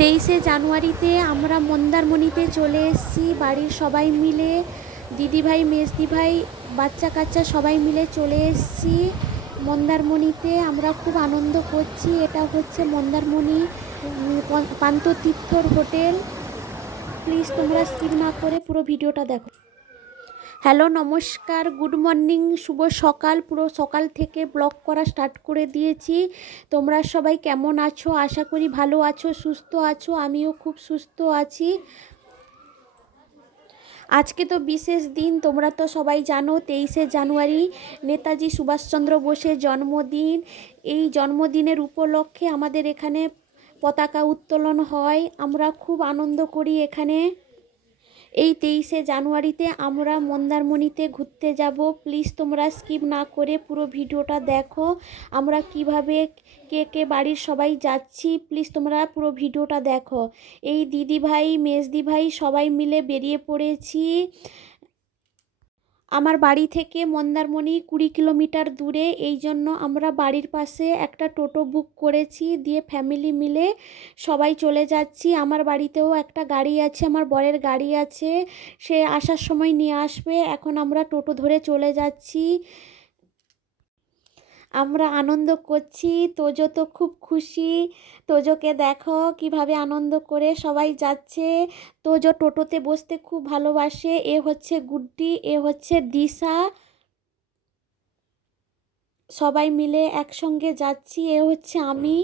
23শে জানুয়ারিতে আমরা মন্দারমণিতে চলে এসেছি বাড়ির সবাই মিলে, দিদিভাই মেজদিভাই বাচ্চা কাচ্চা সবাই মিলে চলে এসেছি মন্দারমণিতে। আমরা খুব আনন্দ করছি। এটা হচ্ছে মন্দারমণি পান্ততীর্থর হোটেল। প্লিজ তোমরা স্কিপ না করে পুরো ভিডিওটা দেখো। হ্যালো, নমস্কার, গুড মর্নিং, শুভ সকাল। পুরো সকাল থেকে ব্লগ করা স্টার্ট করে দিয়েছি। তোমরা সবাই কেমন আছো? আশা করি ভালো আছো, সুস্থ আছো। আমিও খুব সুস্থ আছি। আজকে তো বিশেষ দিন, তোমরা তো সবাই জানো 23শে জানুয়ারি নেতাজি সুভাষচন্দ্র বোসের জন্মদিন। এই জন্মদিনের উপলক্ষে আমাদের এখানে পতাকা উত্তোলন হয়। আমরা খুব আনন্দ করি এখানে। এই 23শে জানুয়ারিতে আমরা মন্দারমণিতে ঘুরতে যাব। প্লিজ তোমরা স্কিপ না করে পুরো ভিডিওটা দেখো। আমরা কিভাবে কে কে বাড়ির সবাই যাচ্ছি, প্লিজ তোমরা পুরো ভিডিওটা দেখো। এই দিদিভাই মেজদিভাই সবাই মিলে বেরিয়ে পড়েছি। আমার বাড়ি থেকে মন্দারমণি 20 কিলোমিটার দূরে, এই জন্য আমরা বাড়ির পাশে একটা টোটো বুক করেছি, দিয়ে ফ্যামিলি মিলে সবাই চলে যাচ্ছি। আমার বাড়িতেও একটা গাড়ি আছে, আমার বরের গাড়ি আছে, সে আসার সময় নিয়ে আসবে। এখন আমরা টোটো ধরে চলে যাচ্ছি। আমরা আনন্দ করছি। তোজো তো খুব খুশি। তোজোকে দেখো কিভাবে আনন্দ করে সবাই যাচ্ছে। তোজো টোটোতে বসতে খুব ভালোবাসে। এ হচ্ছে গুড্ডি, এ হচ্ছে দিশা। সবাই মিলে একসঙ্গে যাচ্ছি। এ হচ্ছে আমি।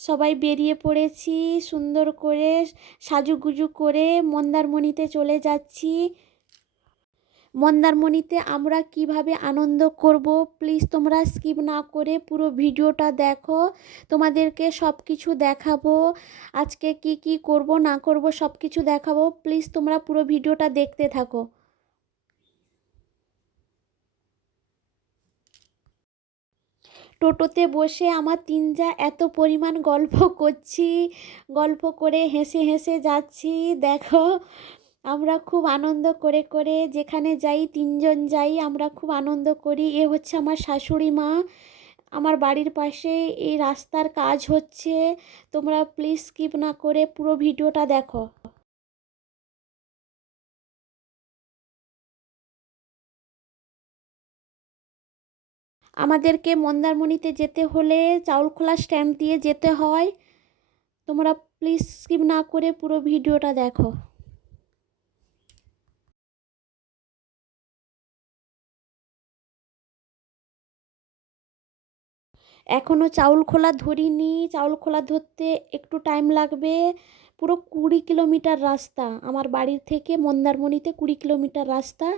সবাই বেরিয়ে পড়েছি সুন্দর করে সাজুগুজু করে মন্দারমণিতে চলে যাচ্ছি। মন্দারমণিতে আমরা কিভাবে আনন্দ করব, প্লিজ তোমরা স্কিপ না করে পুরো ভিডিওটা দেখো। তোমাদেরকে সব কিছু দেখাবো। আজকে কি কি করব না করব সব কিছু দেখাবো। প্লিজ তোমরা পুরো ভিডিওটা দেখতে থাকো। টোটোতে বসে আমার তিনজা এত পরিমাণ গল্প করছি, গল্প করে হেসে হেসে যাচ্ছি। দেখো আমরা খুব আনন্দ করে করে যেখানে যাই, তিনজন যাই, আমরা খুব আনন্দ করি। এ হচ্ছে আমার শাশুড়ি মা। আমার বাড়ির পাশে এই রাস্তার কাজ হচ্ছে। তোমরা প্লিজ স্কিপ না করে পুরো ভিডিওটা দেখো। আমাদেরকে মন্দারমণিতে যেতে হলে চাউলখোলা স্ট্যান্ড দিয়ে যেতে হয়। তোমরা প্লিজ স্কিপ না করে পুরো ভিডিওটা দেখো। এখনও চাউলখোলা ধরিনি। চাউলখোলা ধরতে একটু টাইম লাগবে। পুরো 20 কিলোমিটার রাস্তা। আমার বাড়ির থেকে মন্দারমণিতে 20 কিলোমিটার রাস্তা।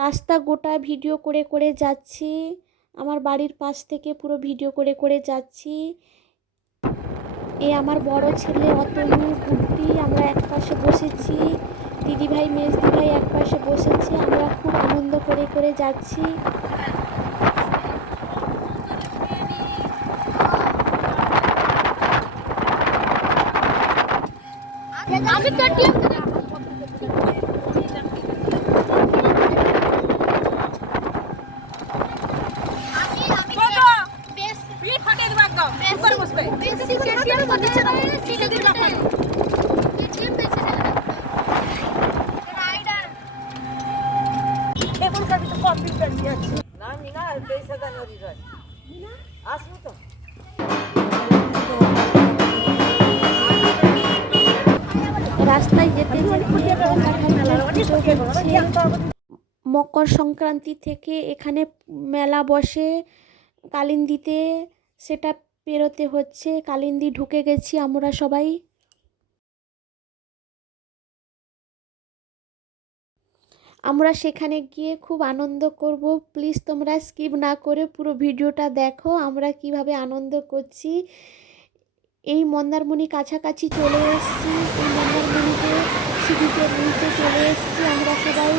রাস্তা গোটা ভিডিও করে করে যাচ্ছি। আমার বাড়ির পাশ থেকে পুরো ভিডিও করে করে যাচ্ছি। এ আমার বড় ছেলে অতনু, গুড্ডি, আমরা এক পাশে বসেছি। দিদিভাই মেজদিভাই এক পাশে বসেছে। আমরা খুব আনন্দ করে করে যাচ্ছি। রাস্তায় যেতে যেতে মকর সংক্রান্তি থেকে এখানে মেলা বসে কালিন্দিতে, সেটা পেরোতে হচ্ছে। কালিন্দি ঢুকে গেছি আমরা সবাই। আমরা সেখানে গিয়ে খুব আনন্দ করব। প্লিজ তোমরা স্কিপ না করে পুরো ভিডিওটা দেখো আমরা কিভাবে আনন্দ করছি। এই মন্দারমণি কাছাকাছি চলে এসেছি। এই মন্দারমণিতে সিঁড়িতে নিচে চলে এসেছি আমরা সবাই।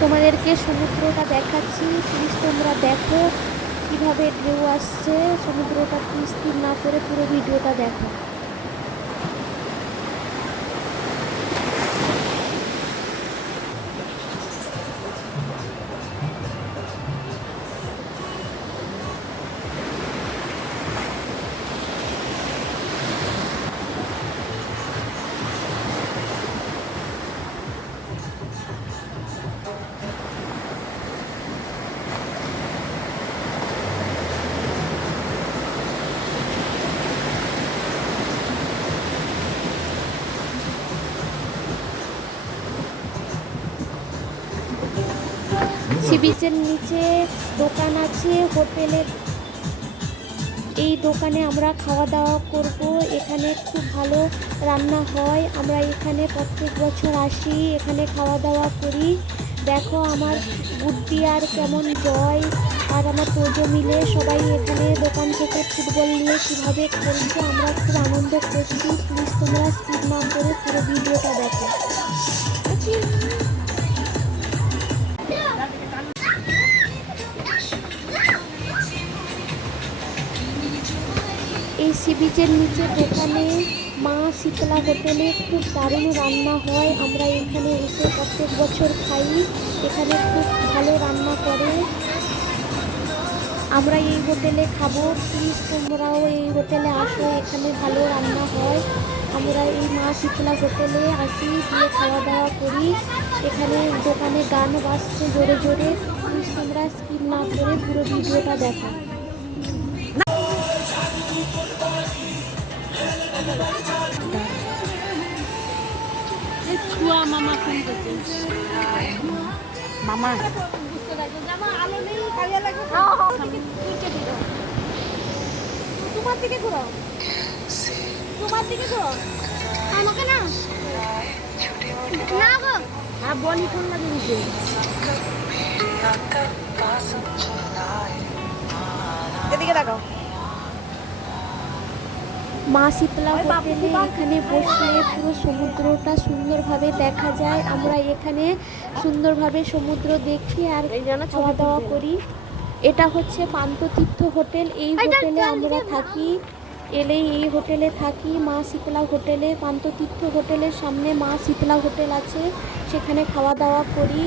তোমাদেরকে সমুদ্রটা দেখাচ্ছি, প্লিজ তোমরা দেখো কিভাবে ঢেউ আসছে। সমুদ্রটা প্লিজ স্থির না করে পুরো ভিডিওটা দেখো। সি বিচের নিচে দোকান আছে হোটেলের, এই দোকানে আমরা খাওয়া দাওয়া করব। এখানে খুব ভালো রান্না হয়, আমরা এখানে প্রত্যেক বছর আসি, এখানে খাওয়া দাওয়া করি। দেখো আমার বুদ্ধি আর কেমন জয় আর আমার তোজো মিলে সবাই এখানে দোকান থেকে ফুটবল নিয়ে কীভাবে খেলছে, আমরা খুব আনন্দ করছি। প্লিজ তোমরা স্কিপ না করে পুরো ভিডিওটা দেখো। এই সি বিচের নিচে দোকানে মা শীতলা হোটেলে খুব দারুণ রান্না হয়, আমরা এখানে এসে প্রত্যেক বছর খাই। এখানে খুব ভালো রান্না করে, আমরা এই হোটেলে খাবো। প্লিজ তোমরাও এই হোটেলে আসো, এখানে ভালো রান্না হয়। আমরা এই মা শীতলা হোটেলে আসি, দিয়ে খাওয়া দাওয়া করি। এখানে দোকানে গান বাজছে জোরে জোরে, প্লিজ তোমরা স্কিপ না করে পুরো ভিডিওটা দেখো। মামা তোমার দিকে ঘুরো, তোমার দিকে ঘুরো, আমাকে না না গো। হ্যাঁ বলি কোন লাগে নিচে এদিকে দেখাও। মা শীতলা হোটেলে এখানে বসলে পুরো সমুদ্রটা সুন্দরভাবে দেখা যায়। আমরা এখানে সুন্দরভাবে সমুদ্র দেখি আর খাওয়া দাওয়া করি। এটা হচ্ছে পান্ততীর্থ হোটেল, এই হোটেলে আমরা থাকি। এলেই এই হোটেলে থাকি, মা শীতলা হোটেলে। পান্ততীর্থ হোটেলের সামনে মা শীতলা হোটেল আছে, সেখানে খাওয়া দাওয়া করি।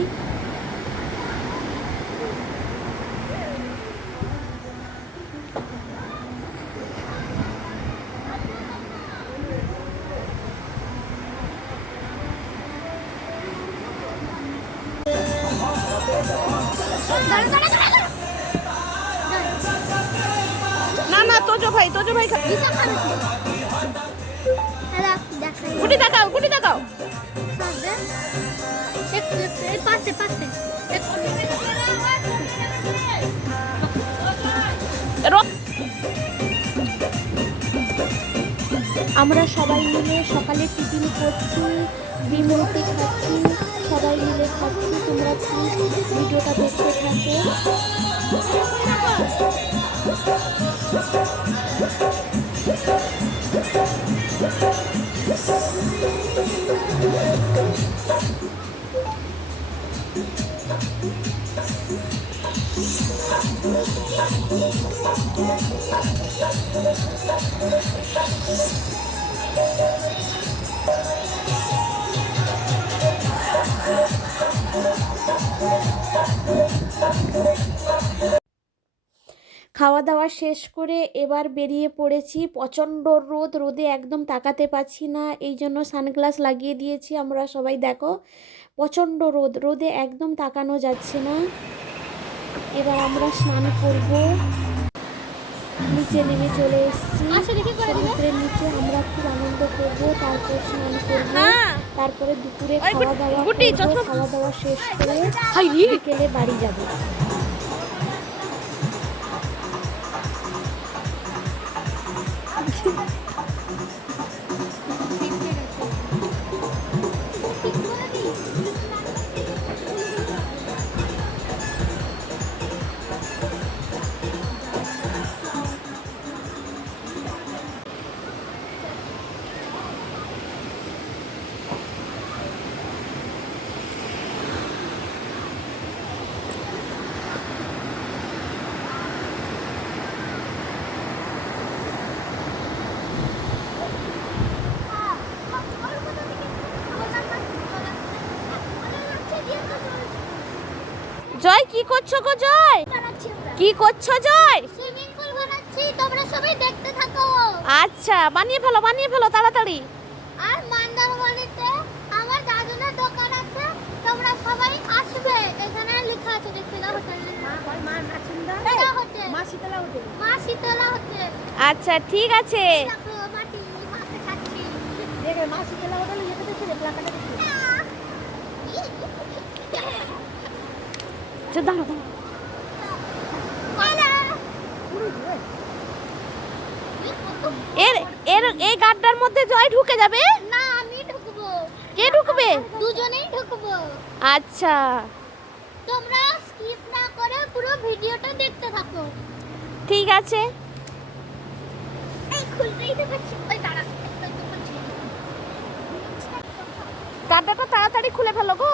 না না তোজো ভাই গুটি দেখাও, গুটি দেখাও। পাশে পাশে আমরা সবাই মিলে সকালে টিফিন করছি, ডিম রুটি খাচ্ছি, সবাই মিলে খাচ্ছি। তোমরা প্লিজ ভিডিওটা দেখতে থাকো। খাওয়া দাওয়া শেষ করে এবার বেরিয়ে পড়েছি। প্রচণ্ড রোদ, রোদে একদম তাকাতে পাচ্ছি না, এই জন্য সানগ্লাস লাগিয়ে দিয়েছি আমরা সবাই। দেখো প্রচণ্ড রোদ, রোদে একদম তাকানো যাচ্ছে না। এবার আমরা স্নান করব, নিচে নেমে চলে এসেছি সমুদ্রের নিচে। আমরা খুব আনন্দ করব, তারপর স্নান করব, তারপরে দুপুরে খাওয়া দাওয়া করব। খাওয়া দাওয়া শেষ করে বিকেলে বাড়ি যাব। জয় কি করছো গো জয়? বানাচ্ছি আমরা। কি করছো জয়? সুইমিং পুল বানাচ্ছি, তোমরা সবাই দেখতে থাকো। আচ্ছা বানিয়ে ফেলো তাড়াতাড়ি। আর মন্দারমণিতে আমার দাদুনের দোকান আছে, তোমরা সবাই আসবে। এখানে লেখা আছে, দেখতে দাও হোটেলের নাম। এটা হোটেল। মা শীতলা হোটেল। আচ্ছা ঠিক আছে। দেখো মাটি মাকে খাচ্ছি। আচ্ছা, দাঁড়াও। বলো। এর এর এই গাড্ডার মধ্যে জয় ঢুকে যাবে? না, আমি ঢুকবো। কে ঢুকবে? দুজনেই ঢুকবো। আচ্ছা তোমরা স্কিপ না করে পুরো ভিডিওটা দেখতে থাকো। ঠিক আছে। এই খুলতেই তো পারছি। ওই দাঁড়া, গাড্ডাটা তাড়াতাড়ি খুলে ফেলো গো।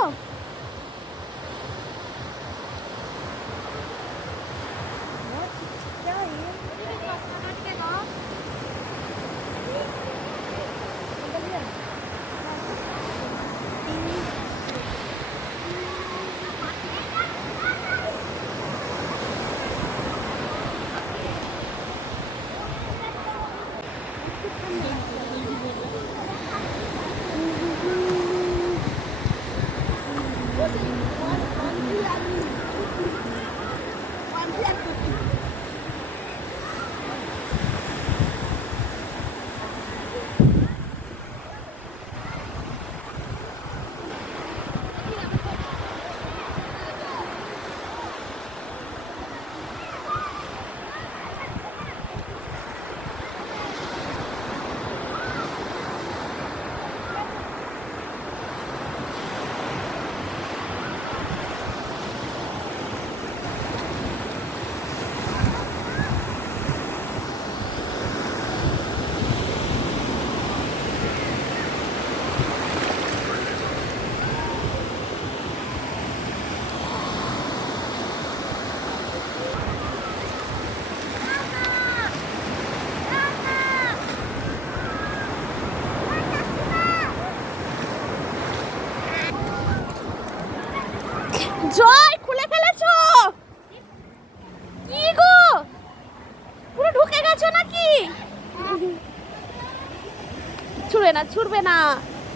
জয় খুলে ফেলেছো? কি গো পুরো ঢুকে গেছো নাকি? ছুড়বে না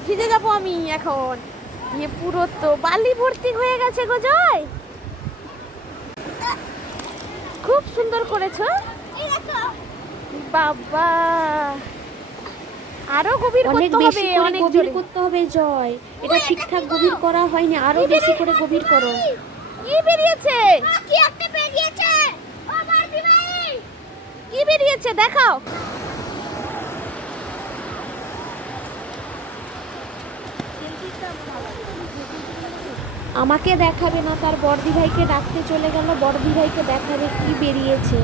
ভিজে যাবো আমি এখন। পুরো তো বালি ভর্তি হয়ে গেছে গো জয়। খুব সুন্দর করেছো বাবা। আরো গভীর করতে হবে, অনেক গভীর করতে হবে জয়। এটা ঠিকঠাক গভীর করা হয়নি, আরো বেশি করে গভীর করো। কি বেরিয়েছে? কি একটা বেরিয়েছে। ও মারবি ভাই। কি বেরিয়েছে দেখাও। আমাকে দেখাবে না, তার বড়দি ভাইকে ডাকতে চলে গেল। বড়দি ভাইকে দেখাবে কি বেরিয়েছে।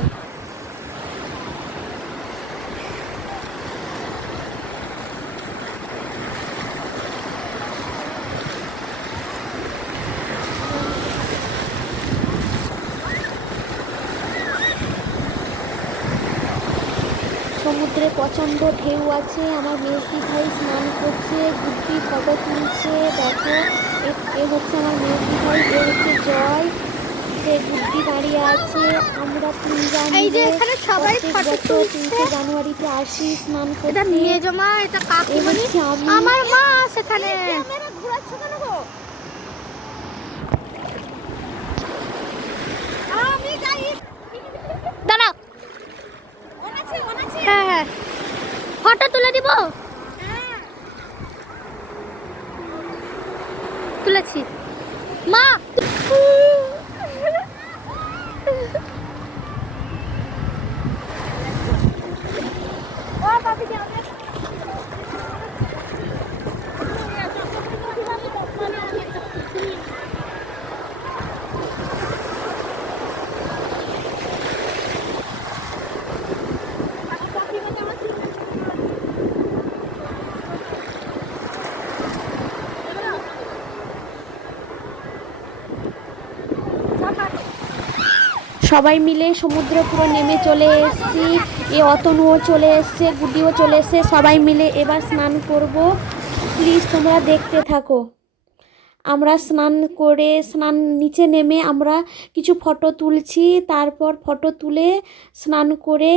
সমুদ্রে প্রচণ্ড ঢেউ আছে। আমার মেজদি ভাই স্নান করছে, গুড্ডি ফটো তুলছে। দেখো এ হচ্ছে আমার মেজদি ভাই, এ হচ্ছে জয়, সে গুড্ডি দাঁড়িয়ে আছে। আমরা তিনজন এই যে এখানে সবাই ফটো তুলছে। 3 জানুয়ারিতে আসি স্নান করতে। এটা নিয়ে জমা, এটা কাকুমনি, হচ্ছে আমি। আমার মা সেখানে। দাঁড়াও। হ্যাঁ, ফটো তুলে দিব। তুলেছি মা। সবাই মিলে সমুদ্রে পুরো নেমে চলে এসেছি। এ অতনুও চলে এসছে, গুডিও চলে এসছে। সবাই মিলে এবার স্নান করব। প্লিজ তোমরা দেখতে থাকো। আমরা স্নান নিচে নেমে আমরা কিছু ফটো তুলছি, তারপর ফটো তুলে স্নান করে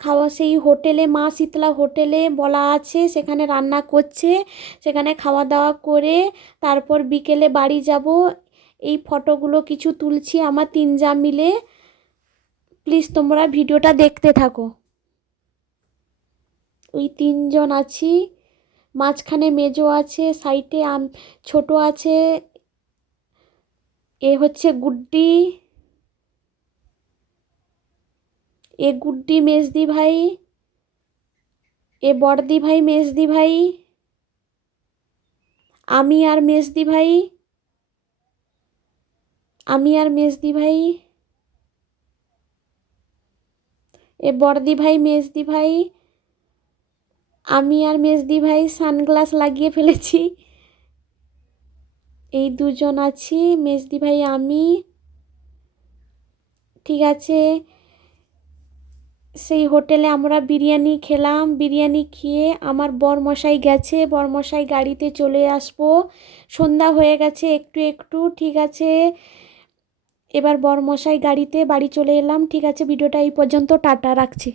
খাওয়া সেই হোটেলে, মা শীতলা হোটেলে বলা আছে, সেখানে রান্না করছে, সেখানে খাওয়া দাওয়া করে তারপর বিকেলে বাড়ি যাব। এই ফটোগুলো কিছু তুলছি আমার 3 যা মিলে। প্লিজ তোমরা ভিডিওটা দেখতে থাকো। ওই 3 জন আছি, মাঝখানে মেজো আছে, সাইডে ছোট আছে, এ হচ্ছে গুড্ডি, এ গুড্ডি মেজদি ভাই, এ বড়দি ভাই মেজদি ভাই, আমি আর মেজদি ভাই, আমি আর মেজদি ভাই, এ বড়দি ভাই মেজদি ভাই, আমি আর মেজদি ভাই সানগ্লাস লাগিয়ে ফেলেছি। এই 2 জন আছি, মেজদি ভাই আমি। ঠিক আছে, সেই হোটেলে আমরা বিরিয়ানি খেলাম। বিরিয়ানি খেয়ে আমার বরমশাই গেছে, বরমশাই গাড়িতে চলে আসবো, সন্ধ্যা হয়ে গেছে একটু একটু। ঠিক আছে, এবার বরমশাই গাড়িতে বাড়ি চলে এলাম। ঠিক আছে, ভিডিওটা এই পর্যন্ত, টাটা, রাখছি।